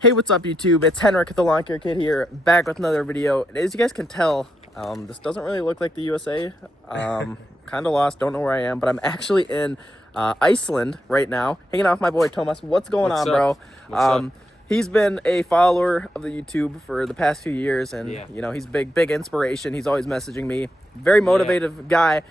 Hey, what's up YouTube? It's Henrik the Lawn Care Kid here, back with another video. And as you guys can tell, this doesn't really look like the USA. Kind of lost, don't know where I am, but I'm actually in Iceland right now, hanging out with my boy Tomas. What's going on, bro? What's up? He's been a follower of the YouTube for the past few years, and Yeah. you know, he's big inspiration. He's always messaging me. Very motivative guy.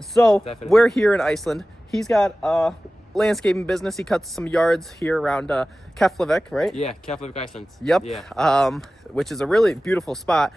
So Definitely. we're here in Iceland. He's got landscaping business. He cuts some yards here around Keflavik, right? Yeah, Keflavik, Iceland. Yep. Yeah. Which is a really beautiful spot.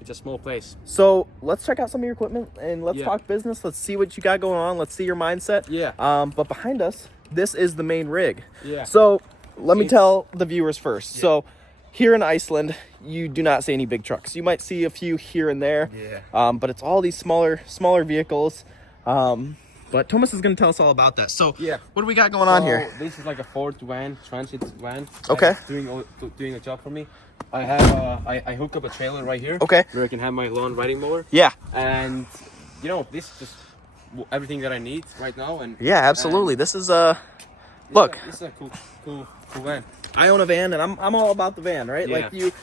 It's a small place. So let's check out some of your equipment and let's Yeah. talk business. Let's see what you got going on. Let's see your mindset. Yeah. But behind us, this is the main rig. Yeah. So let me tell the viewers first. So here in Iceland, you do not see any big trucks. You might see a few here and there. Yeah. But it's all these smaller vehicles. But Tomas is going to tell us all about that. So Yeah. what do we got going on here? This is like a Ford van, transit van. Okay. Doing a job for me. I have I hook up a trailer right here. Okay. Where I can have my lawn riding mower. Yeah. And you know, this is just everything that I need right now. And Yeah, absolutely. This is look. This is a cool van. I own a van, and I'm all about the van, right? Yeah. Like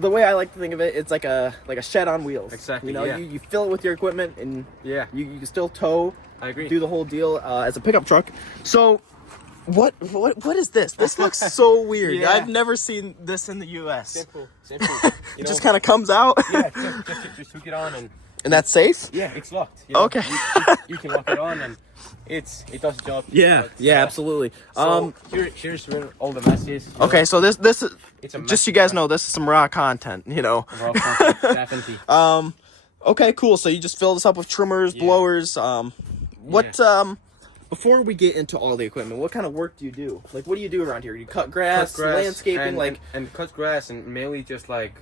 the way I like to think of it, it's like a shed on wheels. Exactly, You know, yeah. you fill it with your equipment, and Yeah. you can still tow. I agree. Do the whole deal as a pickup truck. So, what is this? This looks so weird. Yeah. I've never seen this in the U.S. Simple. It just kind of comes out. Yeah, just hook it on And that's safe. yeah, it's locked. You know? Okay. You can lock it on and it does the job. Yeah, But, yeah, absolutely. So here's where all the mess is. you Okay, know. so this is It's a just mess, so you guys know, this is some raw content. You know. Raw content, definitely. Okay, cool. So you just fill this up with trimmers, Yeah. blowers. Before we get into all the equipment, what kind of work do you do? Like, what do you do around here? You cut grass, Cut grass landscaping, and cut grass and mainly just like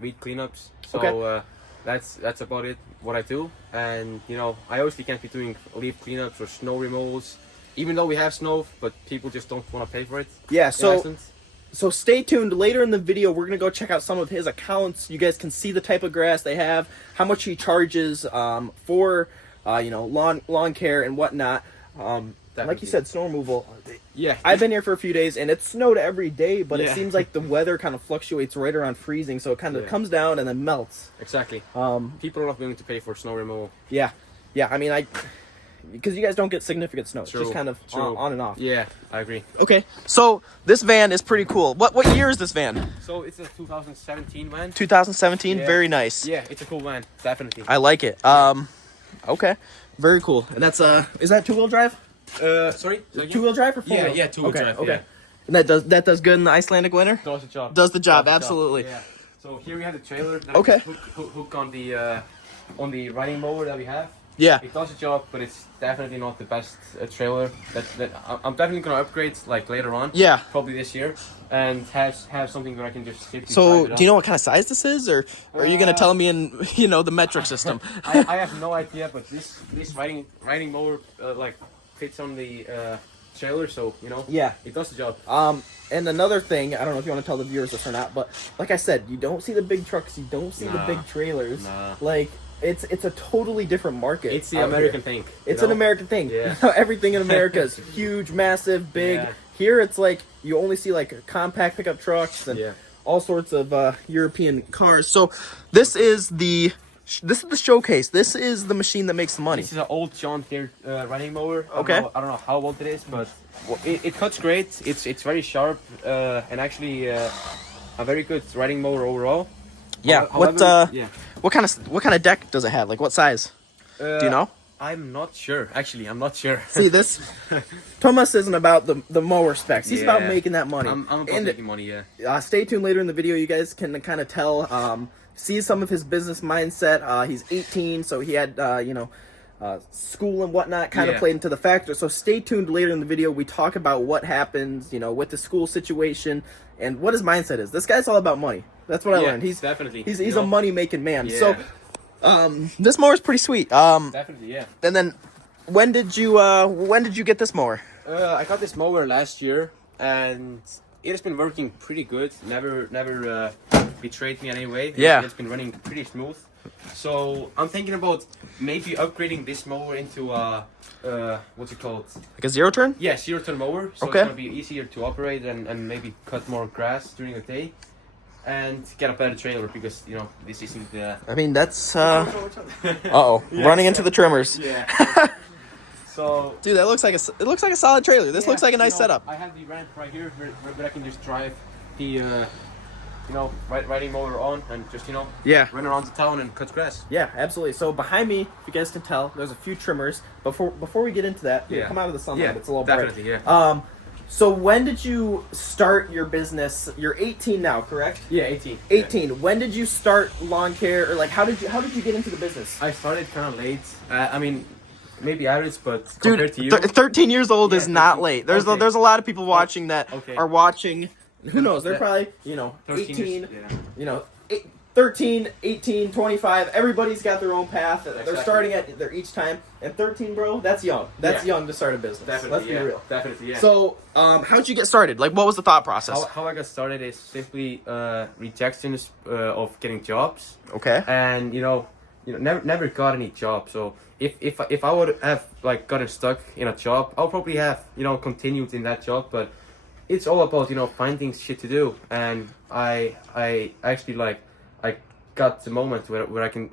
weed cleanups. So Okay. that's about it. What I do, and you know, I obviously can't be doing leaf cleanups or snow removals, even though we have snow, but people just don't want to pay for it. Yeah, in so Iceland. So stay tuned. Later in the video, we're going to go check out some of his accounts. You guys can see the type of grass they have, how much he charges for, lawn care and whatnot. Like you Definitely. said, snow removal. Yeah, I've been here for a few days, and it snowed every day, but it Yeah. seems like the weather kind of fluctuates right around freezing, so it kind of Yeah. comes down and then melts. exactly. People are not willing to pay for snow removal. Yeah. I mean, because you guys don't get significant snow. It's just True, kind of true. on and off. Yeah, I agree. Okay, so this van is pretty cool. What year is this van? So it's a 2017 van. 2017. Yeah. Very nice. Yeah, it's a cool van, definitely. I like it. Okay, very cool. And that's is that 2-wheel drive? Sorry? 2-wheel drive or 4-wheel? Yeah, 2-wheel okay, drive, Okay. yeah. And that does good in the Icelandic winter. Does the job. Does the job, absolutely. Yeah. So here we have the trailer. That Okay. we hook on the riding mower that we have. Yeah. It does the job, but it's definitely not the best trailer. I'm definitely gonna upgrade like later on. Yeah. Probably this year, and have something where I can just sit. So, do you know what kind of size this is, or are you gonna tell me in the metric system? I have no idea, but this riding mower like fits on the trailer, so you know. Yeah. It does the job. And another thing, I don't know if you want to tell the viewers this or not, but like I said, you don't see the big trucks, you don't see the Nah. big trailers. Nah. Like it's a totally different market. It's the out American here. thing. It's you an know? American thing. Yeah. Everything in America is huge, massive, big. Yeah. Here it's like you only see like compact pickup trucks and Yeah. all sorts of European cars. So this is the showcase. This is the machine that makes the money. This is an old John Deere riding mower. Okay. I don't know how old it is, but it cuts great. It's very sharp and actually a very good riding mower overall. Yeah. However, yeah. What kind of deck does it have? Like what size? Do you know? I'm not sure. Actually, I'm not sure. See this? Thomas isn't about the mower specs. He's about Yeah. making that money. I'm about And making money. Yeah. stay tuned later in the video. You guys can kind of tell, see some of his business mindset. He's 18, so he had, school and whatnot kind of Yeah. played into the factor. So stay tuned later in the video. We talk about what happens, with the school situation and what his mindset is. This guy's all about money. That's what I Yeah, learned. He's definitely. He's You a know? money making man. Yeah. So this mower's pretty sweet. Definitely, yeah. And then when did you get this mower? I got this mower last year, and it has been working pretty good. Never betrayed me in any way. Yeah. It's been running pretty smooth. So I'm thinking about maybe upgrading this mower into what's it called? Like a zero turn? Yeah, zero turn mower. So Okay. it's gonna be easier to operate and maybe cut more grass during the day, and get a better trailer because you know this isn't. I mean, that's uh-oh, running into the trimmers. Yeah. So. Dude, that looks like it looks like a solid trailer. This looks like a nice setup. I have the ramp right here where I can just drive the riding mower on and just Yeah. run around the town and cut grass. Yeah, absolutely. So behind me, if you guys can tell, there's a few trimmers. Before we get into that, Yeah. come out of the sunlight. Yeah, It's a little definitely, bright. yeah. So when did you start your business? You're 18 now, correct? Yeah, 18. 18. Yeah. When did you start lawn care, or like how did you get into the business? I started kind of late. I mean, maybe average, but Dude, compared to you, 13 years old is Yeah, not 13. late. There's Okay. there's a lot of people watching that Okay. are watching. Who knows? They're Yeah. probably 13 18. years, 13, 18, 25. Everybody's got their own path. They're Exactly. starting at their each time. And 13, bro, that's young. That's Yeah. young to start a business. Definitely, Let's yeah. be real. Definitely, yeah. So, how'd you get started? Like, what was the thought process? How I got started is simply rejections of getting jobs, Okay. and never got any job. So if I would have like gotten stuck in a job, I'll probably have continued in that job. But it's all about finding shit to do, and I actually I got the moment where I can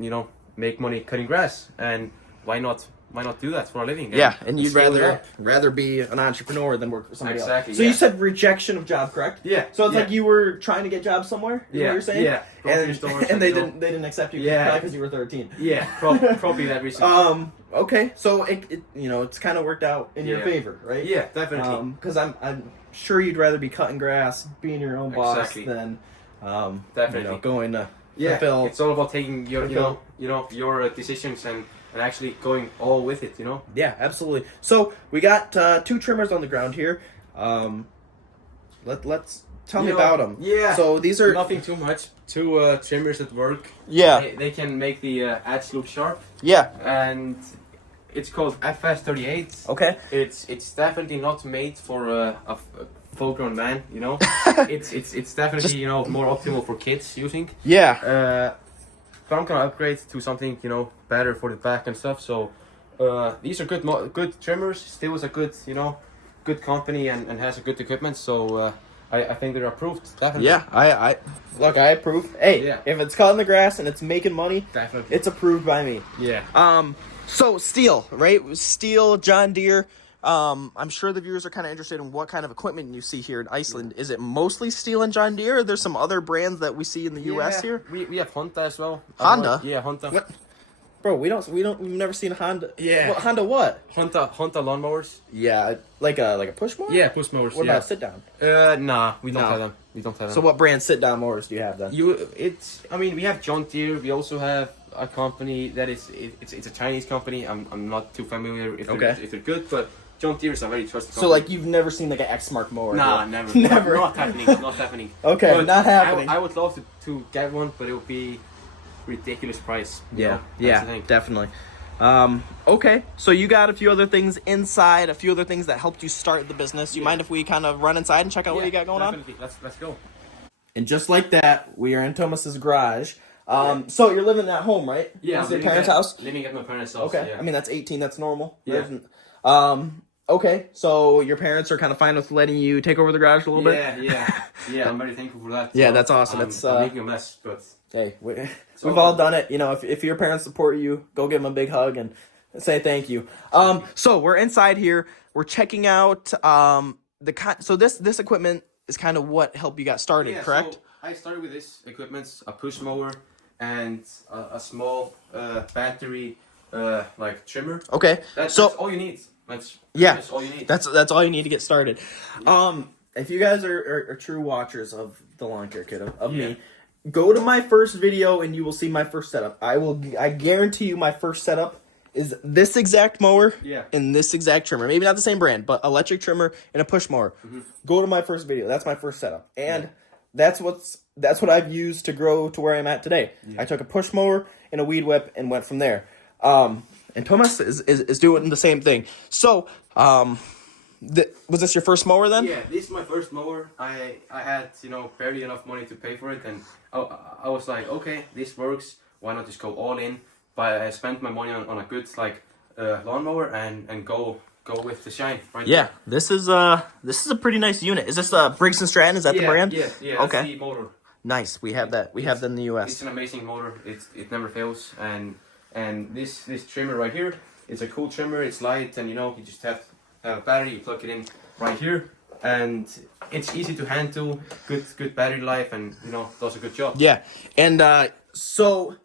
make money cutting grass, and why not do that for a living? Yeah, and you'd scale it rather up. be an entrepreneur than work for somebody Exactly, else. So yeah. you said rejection of job, correct? Yeah. So it's yeah. like you were trying to get jobs somewhere. Is Yeah, what you're saying? yeah. Grocery And, stores, and they you know. didn't accept you. Yeah. Because you were 13. Yeah, probably that reason. Okay, so it it's kind of worked out in your Yeah. favor, right? Yeah, definitely. Because I'm sure you'd rather be cutting grass, being your own boss, Exactly. than Definitely. going to Yeah, fulfill. it's all about taking your fulfill. your decisions and actually going all with it. Yeah, absolutely. So we got 2 trimmers on the ground here. Let's tell me about them. Yeah. So these are Nothing too much. 2 trimmers at work. yeah, They can make the edge look sharp, yeah. and it's called FS38. Okay. It's definitely not made for a full-grown man. It's definitely more optimal for kids using. Yeah. But I'm gonna upgrade to something better for the back and stuff. So these are good trimmers. Still is a good good company and has a good equipment. So I think they're approved. Definitely. Yeah. I look. I approve. Hey, Yeah. if it's cutting the grass and it's making money, Definitely. it's approved by me. Yeah. So steel, right? Steel, John Deere. I'm sure the viewers are kind of interested in what kind of equipment you see here in Iceland. Is it mostly steel and John Deere? Or there's some other brands that we see in the U.S. here. We have Honda as well. Honda? Yeah, Honda. What? Bro, we've never seen a Honda. Yeah. What, Honda what? Honda lawnmowers. Yeah, like a push mower? Yeah, push mowers. What yeah. about sit down? Nah, we don't No. have them. We don't have them. So what brand sit down mowers do you have then? We have John Deere. We also have a company that it's a Chinese company. I'm not too familiar if they're good, but John Deere is a very trusted company. So like you've never seen like an X-Mark mower? Nah, bro? never. Never. Not happening. Not happening. Okay, But not happening. I would love to get one, but it would be ridiculous price. That's the thing. Definitely. Okay, so you got a few other things inside, a few other things that helped you start the business. You mind if we kind of run inside and check out what you got going on? Let's go. And just like that, we are in Tomas's garage. So you're living at home, right? Yeah, This is your parents' house? Living at my parents' house. Okay. Yeah. I mean, that's 18. That's normal. Yeah. Okay. So your parents are kind of fine with letting you take over the garage a little bit? Yeah. I'm very thankful for that. Yeah, that's awesome. It's, I'm making a mess, but Hey, we've all done it. If your parents support you, go give them a big hug and say thank you. So we're inside here. We're checking out so this equipment is kind of what helped you got started, correct? So I started with this equipment, a push mower, and a small battery like trimmer. Okay. That's all you need. That's all you need. That's all you need to get started. If you guys are true watchers of the Lawn Care Kid of me, go to my first video and you will see my first setup. I guarantee you my first setup is this exact mower and this exact trimmer. Maybe not the same brand, but electric trimmer and a push mower. Mm-hmm. Go to my first video. That's my first setup. And that's what I've used to grow to where I'm at today. Yeah. I took a push mower and a weed whip and went from there. And Tomas is doing the same thing. So, Was this your first mower then? Yeah, this is my first mower. I had, you know, barely enough money to pay for it, and I was like, okay, this works. Why not just go all in? But I spent my money on a good like lawnmower and go with the shine. Right. Yeah, this is a pretty nice unit. Is this Briggs and Stratton? Is that the brand? Yeah. Okay. That's the motor. Nice. We have that. We have that in the U.S. It's an amazing motor. It never fails. And this trimmer right here, it's a cool trimmer. It's light, and you know you just have a battery. You plug it in right here, and it's easy to handle. Good battery life, and you know does a good job. Yeah, and so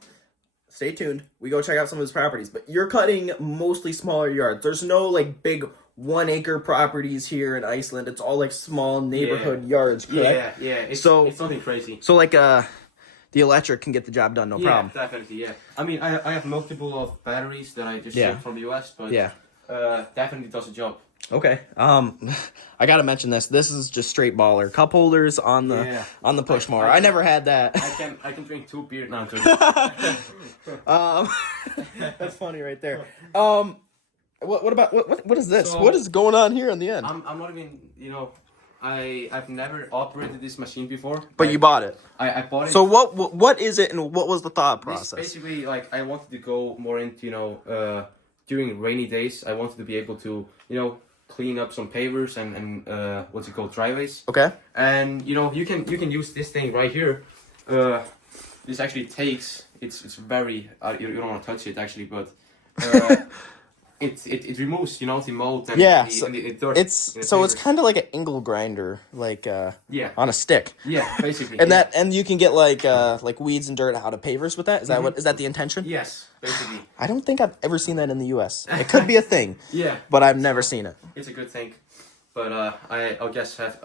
stay tuned. We go check out some of his properties, but you're cutting mostly smaller yards. There's no like big 1 acre properties here in Iceland. It's all like small neighborhood yards, correct? Yeah. It's nothing crazy. So like the electric can get the job done, no problem. Yeah, definitely. Yeah. I mean, I have multiple of batteries that I just shipped from the US, but definitely does the job. Okay. I gotta mention this. This is just straight baller. Cup holders on the push mower. I never had that. I can drink 2 beers now. That's funny right there. What about what is this? What is going on here in the end? I'm not even, you know, I've never operated this machine before. But you bought it. I bought it. So what is it, and what was the thought process? Basically, like I wanted to go more into, you know, during rainy days. I wanted to be able to, you know, clean up some pavers and what's it called, driveways. Okay. And you know you can use this thing right here. This actually takes it's very you don't want to touch it actually, but. It removes, you know, the mold and the dirt. It's kind of like an angle grinder, like on a stick. Yeah, basically. And you can get like weeds and dirt out of pavers with that. Is that is that the intention? Yes, basically. I don't think I've ever seen that in the U.S. It could be a thing. Yeah, but I've never seen it. It's a good thing, but I'll just have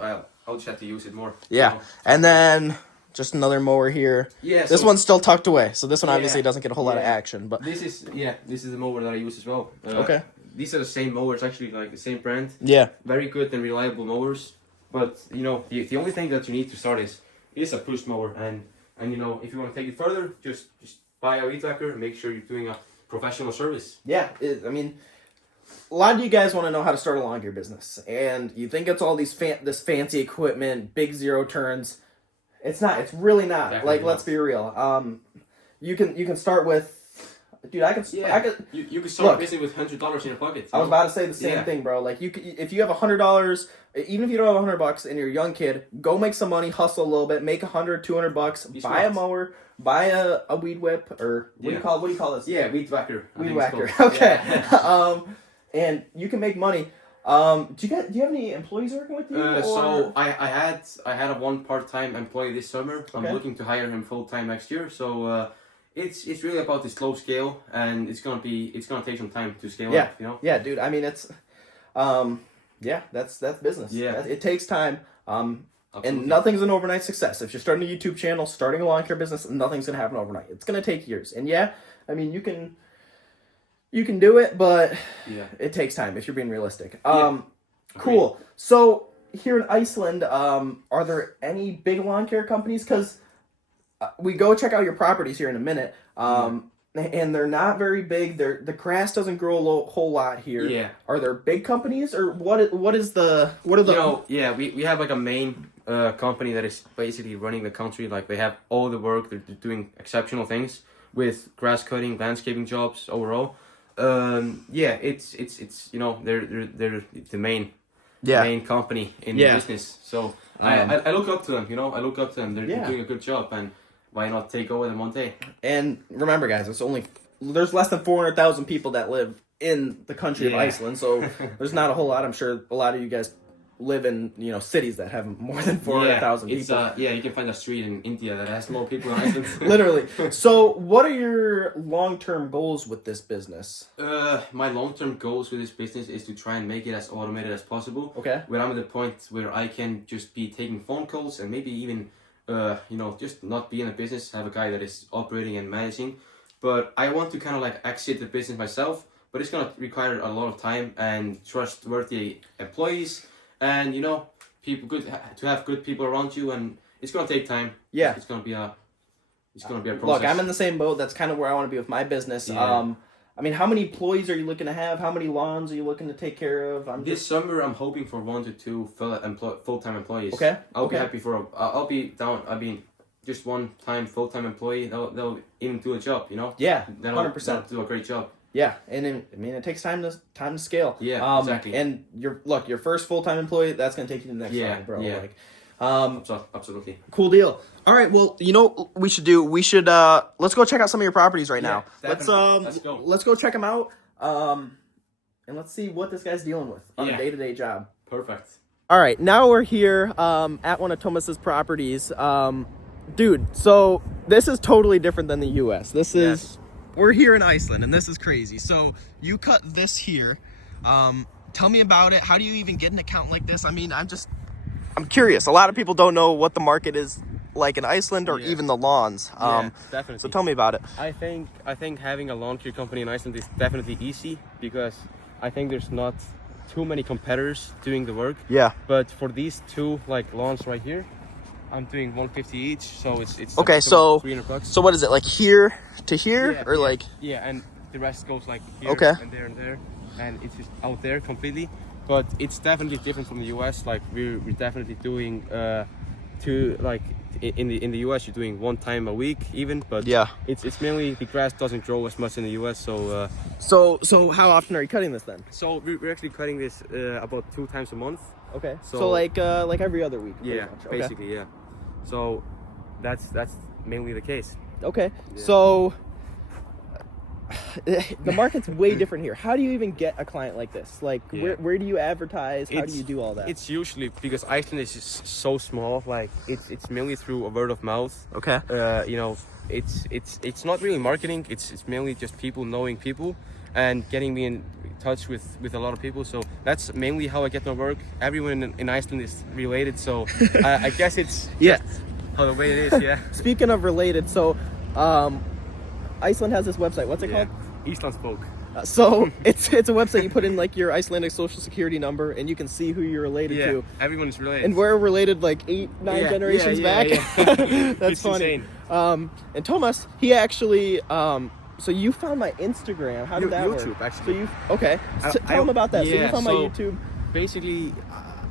to use it more. Yeah, you know? And then. Just another mower here. Yeah. This one's still tucked away, so this one obviously doesn't get a whole lot of action. But this is the mower that I use as well. Okay. These are the same mowers, actually, like the same brand. Yeah. Very good and reliable mowers. But you know, the only thing that you need to start is a push mower, and you know, if you want to take it further, just buy a weed whacker and make sure you're doing a professional service. Yeah. I mean. A lot of you guys want to know how to start a lawn care business, and you think it's all this fancy equipment, big zero turns. It's not. It's really not. Definitely like, let's be real. You can start with, dude. I could. You could start basically with $100 in your pocket. I was about to say the same thing, bro. Like if you have $100, even if you don't have $100 and you're a young kid, go make some money, hustle a little bit, make $100, $200, buy a mower, buy a weed whip, or what do you call this? Yeah, weed whacker. Weed whacker. Okay. Yeah. And you can make money. Do you have any employees working with you? So I had a one part-time employee this summer. Okay. I'm looking to hire him full-time next year. So it's really about the slow scale, and it's gonna take some time to scale up. You know. Yeah, dude. I mean, it's that's business. Yeah, it takes time. And nothing's an overnight success. If you're starting a YouTube channel, starting a lawn care business, nothing's gonna happen overnight. It's gonna take years. And I mean, you can do it, but it takes time if you're being realistic. Cool. So here in Iceland, are there any big lawn care companies? Because we go check out your properties here in a minute, and they're not very big. The grass doesn't grow a whole lot here. Yeah. Are there big companies, or what are the? You know, we have like a main company that is basically running the country. Like they have all the work. They're doing exceptional things with grass cutting, landscaping jobs overall. It's you know they're the main company in the business. So I look up to them. You know, I look up to them. They're doing a good job, and why not take over them one day? And remember, guys, there's less than 400,000 people that live in the country of Iceland. So there's not a whole lot. I'm sure a lot of you guys live in cities that have more than 400,000 people. You can find a street in India that has more people in Iceland. Literally. So what are your long-term goals with this business? My long-term goals with this business is to try and make it as automated as possible. Okay. Where I'm at the point where I can just be taking phone calls and maybe even just not be in a business, have a guy that is operating and managing. But I want to kind of like exit the business myself, but it's going to require a lot of time and trustworthy employees. And people to have good people around you, and it's gonna take time. Yeah, it's gonna be a process. Look, I'm in the same boat. That's kind of where I want to be with my business. Yeah. I mean, how many employees are you looking to have? How many lawns are you looking to take care of? This summer, I'm hoping for 1 to 2 full-time employees. Okay. I'll be happy for. I'll be down. I mean, just one time full-time employee. They'll even do a job. You know. Yeah. They'll 100%. do a great job. Yeah, and I mean, it takes time to scale. Yeah, exactly. And your first full-time employee, that's gonna take you to the next level, bro. Yeah. Like, absolutely. Cool deal. All right, well, you know what we should do? We should let's go check out some of your properties right now. Let's go. Let's go check them out. And let's see what this guy's dealing with on a day-to-day job. Perfect. All right, now we're here at one of Tomas's properties. Dude, so this is totally different than the US. This is we're here in Iceland, and this is crazy. So you cut this here. Tell me about it. How do you even get an account like this? I mean, I'm curious. A lot of people don't know what the market is like in Iceland or even the lawns. Definitely. So tell me about it. I think having a lawn care company in Iceland is definitely easy because I think there's not too many competitors doing the work. Yeah. But for these two like lawns right here, I'm doing 150 each, so it's okay. So $300. So what is it, like here to here, or like? Yeah, and the rest goes like here and there, and it's just out there completely. But it's definitely different from the US. Like we're definitely doing in the US you're doing 1 time a week even, but it's mainly the grass doesn't grow as much in the US. So so how often are you cutting this then? So we're actually cutting this about 2 times a month. Okay. So like every other week. Yeah, basically, yeah. So that's mainly the case. Okay. Yeah. So the market's way different here. How do you even get a client like this? Like where do you advertise? How do you do all that? It's usually because Iceland is just so small. Like it's mainly through a word of mouth. Okay. You know, it's not really marketing. It's mainly just people knowing people and getting me in touch with a lot of people. So that's mainly how I get my work. Everyone in Iceland is related, so I guess it's how the way it is. Yeah. Speaking of related, so Iceland has this website. What's it called? Icelandic. So it's a website. You put in like your Icelandic social security number, and you can see who you're related to. Everyone is related. And we're related like 8-9 generations back. That's it's funny. Insane. And Tomas, he actually. So you found my Instagram. How did that work? YouTube, actually. So tell them about that. So you found my YouTube. Basically,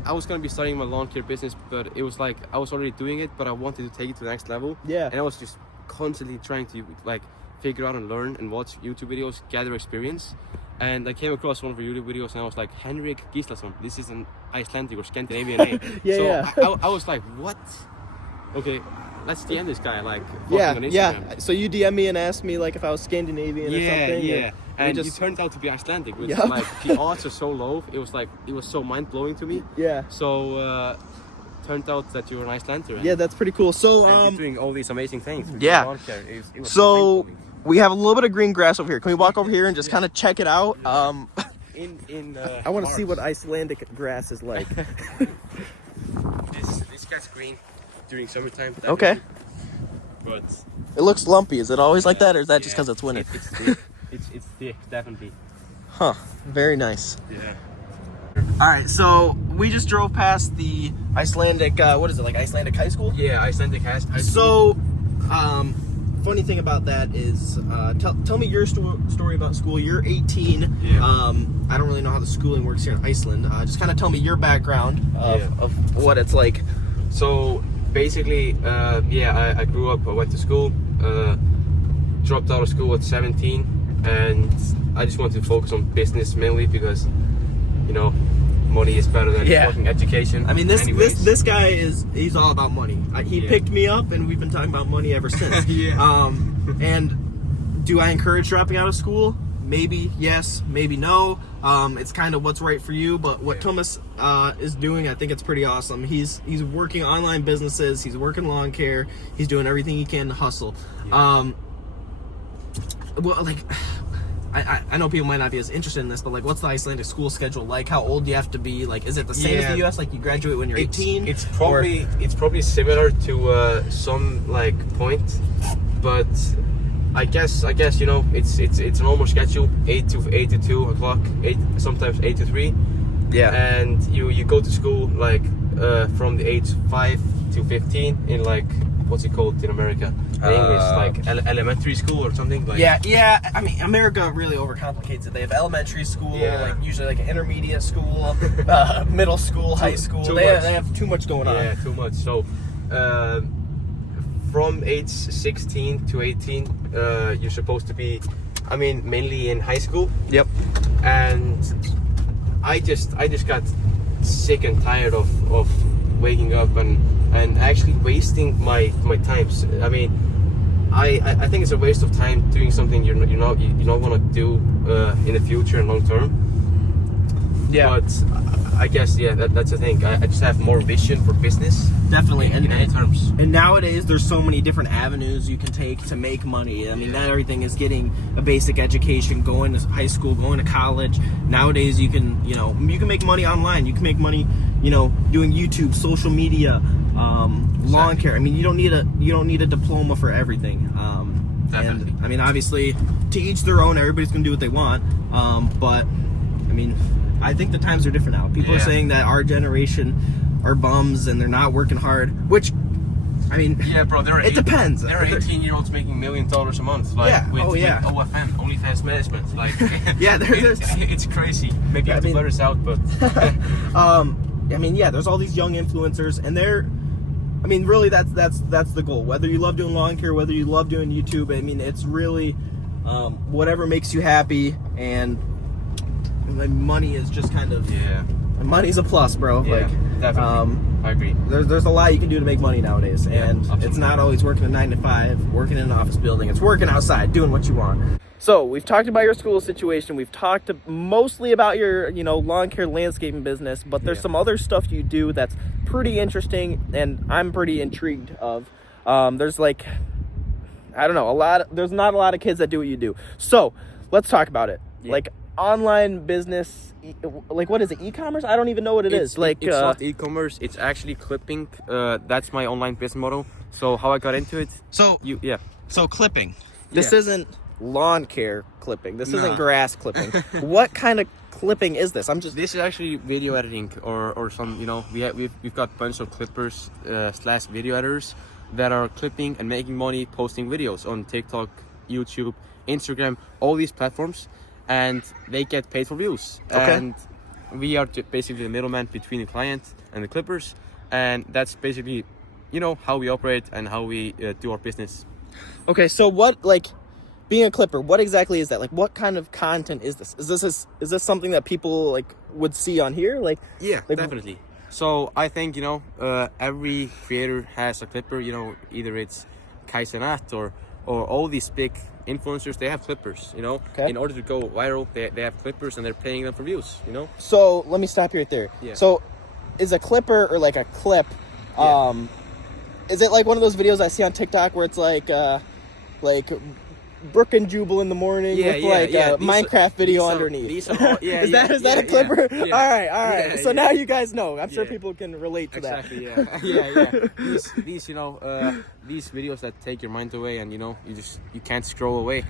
I was gonna be starting my lawn care business, but it was like I was already doing it, but I wanted to take it to the next level. Yeah. And I was just constantly trying to like figure out and learn and watch YouTube videos, gather experience. And I came across one of your YouTube videos, and I was like, Henrik Gíslason, this is an Icelandic or Scandinavian name. I was like, what? Okay. Let's DM this guy, like, on Instagram. So you DM me and asked me, like, if I was Scandinavian or something. Yeah. And it turned out to be Icelandic, which, like, the odds are so low. It was so mind-blowing to me. Yeah. So, turned out that you were an Icelander. Yeah, that's pretty cool. So, and you're doing all these amazing things. Yeah. It was so, we have a little bit of green grass over here. Can we walk over here and just kind of check it out? I want to see what Icelandic grass is like. This guy's green during summertime. Okay. But it looks lumpy. Is it always like that, or is that just because it's winter? It's thick. it's thick, definitely. Huh. Very nice. Yeah. All right, so we just drove past the Icelandic. What is it, like Icelandic high school? Yeah, Icelandic high school. So, funny thing about that is, tell me your story about school. You're 18. Yeah. I don't really know how the schooling works here in Iceland. Just kind of tell me your background of what it's like. So basically, I grew up. I went to school. Dropped out of school at 17, and I just wanted to focus on business mainly because, you know, money is better than fucking education. I mean, this guy he's all about money. He picked me up, and we've been talking about money ever since. And do I encourage dropping out of school? Maybe yes, maybe no. It's kind of what's right for you. But what Tomas is doing, I think it's pretty awesome. He's working online businesses. He's working lawn care. He's doing everything he can to hustle. Well, like, I know people might not be as interested in this, but like, what's the Icelandic school schedule like? How old do you have to be? Like, is it the same as the U.S.? Like, you graduate when you're 18? It's probably similar to some like point, but I guess you know it's a normal schedule, 8 to 2 o'clock, sometimes 8 to 3. Yeah. And you go to school like from the age 5 to 15 in like what's it called in America? In English, like elementary school or something. Like, yeah. I mean, America really overcomplicates it. They have elementary school, like usually like an intermediate school, middle school, high school. They have too much going on. Yeah, too much. So, from age 16 to 18, you're supposed to be, I mean, mainly in high school. Yep. And I just got sick and tired of waking up and actually wasting my time. I mean, I think it's a waste of time doing something you not want to do in the future and long term. Yeah. But I guess that's the thing. I just have more vision for business. Definitely, in any terms. And nowadays, there's so many different avenues you can take to make money. I mean, not everything is getting a basic education, going to high school, going to college. Nowadays, you can make money online. You can make money, doing YouTube, social media, lawn care. I mean, you don't need a diploma for everything. And I mean, obviously, to each their own. Everybody's gonna do what they want. But I mean, I think the times are different now. People are saying that our generation are bums and they're not working hard, which, I mean, yeah, bro. It depends. There are 18-year-olds making $1 million a month, like with OFM, OnlyFans management. Like, it's crazy. Maybe you have to blur this out, but I mean, there's all these young influencers, and I mean, really, that's the goal. Whether you love doing lawn care, whether you love doing YouTube, I mean, it's really whatever makes you happy, and money is just kind of money's a plus, bro. Yeah, definitely. I agree. There's a lot you can do to make money nowadays, and absolutely. It's not always working a 9 to 5, working in an office building. It's working outside, doing what you want. So we've talked about your school situation. We've talked mostly about your lawn care landscaping business, but there's some other stuff you do that's pretty interesting, and I'm pretty intrigued of. There's like, I don't know, there's not a lot of kids that do what you do. So let's talk about it. Like online business, like what is it, e-commerce? I don't even know what it is. Like it's not e-commerce, it's actually clipping. That's my online business model. So how I got into it, so clipping, this isn't lawn care clipping, this isn't grass clipping. What kind of clipping is this? This is actually video editing, or some, we've got a bunch of clippers slash video editors that are clipping and making money posting videos on TikTok, YouTube, Instagram, all these platforms, and they get paid for views. And we are basically the middleman between the client and the clippers, and that's basically how we operate and how we do our business. Okay, so what, like, being a clipper, what exactly is that? Like, what kind of content is this? Is this something that people like would see on here? Like, definitely. So I think every creator has a clipper. Either it's Kaizenat or all these big influencers, they have clippers. In order to go viral, they have clippers and they're paying them for views. So let me stop you right there. So is a clipper, or like a clip, is it like one of those videos I see on TikTok where it's like Brook and Jubal in the morning with a Minecraft video underneath? Is that a clipper? Yeah. All right. So now you guys know. I'm sure people can relate to that. These videos that take your mind away, and you can't scroll away.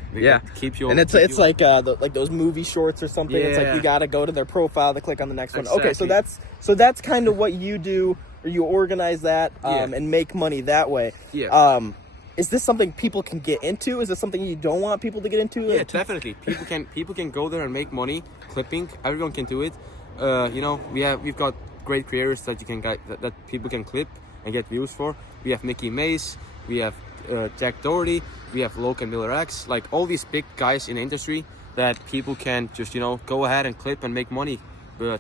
Keep you. And it's like like those movie shorts or something. It's like you gotta go to their profile to click on the next one. Okay, so that's kind of what you do, or you organize that and make money that way. Is this something people can get into? Is this something you don't want people to get into? Yeah, definitely. People can go there and make money clipping. Everyone can do it. We've got great creators that that people can clip and get views for. We have Mickey Mays, we have Jack Doherty, we have Logan Miller X, like all these big guys in the industry that people can just go ahead and clip and make money,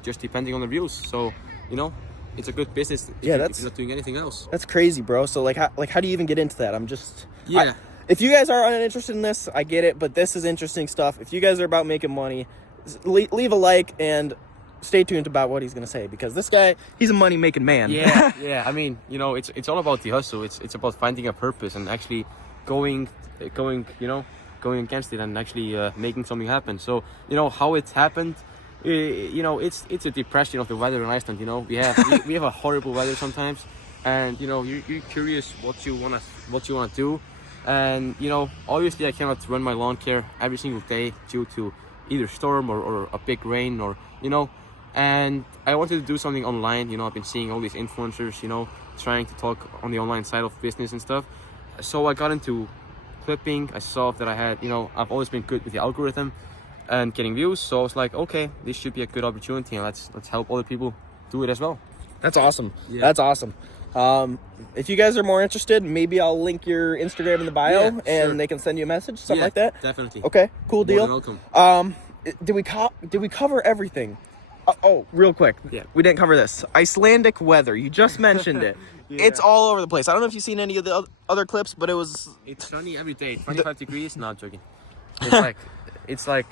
just depending on the views. So it's a good business if you're not doing anything else. That's crazy, bro. So like how do you even get into that? If you guys are uninterested in this, I get it, but this is interesting stuff. If you guys are about making money, leave a like and stay tuned about what he's gonna say, because this guy, he's a money making man. I mean, it's all about the hustle. It's about finding a purpose and actually going against it and actually making something happen. So how it happened. It's a depression of the weather in Iceland. We have a horrible weather sometimes, and you're curious what you wanna do, and obviously I cannot run my lawn care every single day due to either storm or a big rain, or and I wanted to do something online. I've been seeing all these influencers trying to talk on the online side of business and stuff. So I got into clipping. I saw that I had, you know, I've always been good with the algorithm and getting views. So I was like, okay, this should be a good opportunity, and let's help other people do it as well. That's awesome. Yeah. That's awesome. If you guys are more interested, maybe I'll link your Instagram in the bio, Yeah, and sure. they can send you a message, something like that. Definitely. Okay, cool deal. More than welcome. Did we cover everything? Oh, real quick. Yeah. We didn't cover this. Icelandic weather. You just mentioned it. Yeah. It's all over the place. I don't know if you've seen any of the other clips, but It's sunny every day. 25 degrees. No, I'm joking. It's like.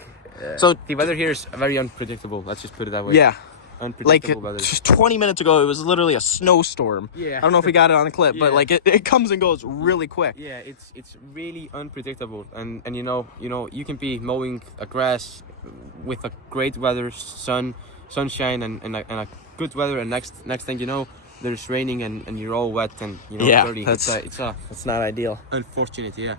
So the weather here is very unpredictable. Let's just put it that way. yeah. Like Unpredictable weather. just 20 minutes ago, it was literally a snowstorm. Yeah. I don't know if we got it on the clip, but Yeah. like it comes and goes really quick. Yeah, it's really unpredictable, and you know you can be mowing a grass with a great weather, sunshine, and a good weather, and next thing you know, there's raining and you're all wet and Yeah, dirty. that's not ideal. Unfortunate. Yeah.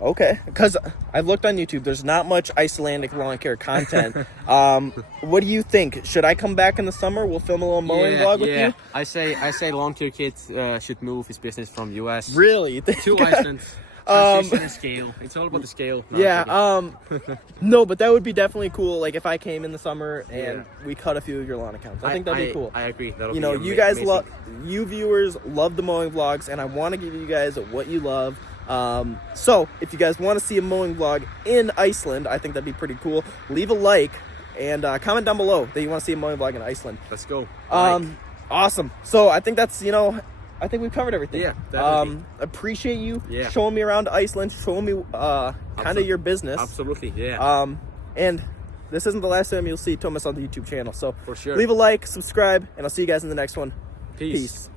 Okay, because I've looked on YouTube. There's not much Icelandic lawn care content. What do you think? Should I come back in the summer? We'll film a little mowing vlog with you. I say Lawn Care Kid should move his business from US Really? You think? to Iceland. Transition and scale. It's all about the scale. No, I'm joking. No, but that would be definitely cool. Like if I came in the summer and we cut a few of your lawn accounts. I think that'd be cool. I agree. That'll You know, be you guys amazing. love, you viewers love the mowing vlogs, and I want to give you guys what you love. So if you guys want to see a mowing vlog in Iceland, I think that'd be pretty cool. Leave a like and comment down below that you want to see a mowing vlog in Iceland. Let's go. Awesome. So I think that's, I think we've covered everything. Yeah, definitely. Appreciate you Yeah. showing me around Iceland, showing me kind of your business. Absolutely. Yeah. And this isn't the last time you'll see Tomas on the YouTube channel. So For sure. leave a like, subscribe, and I'll see you guys in the next one. Peace.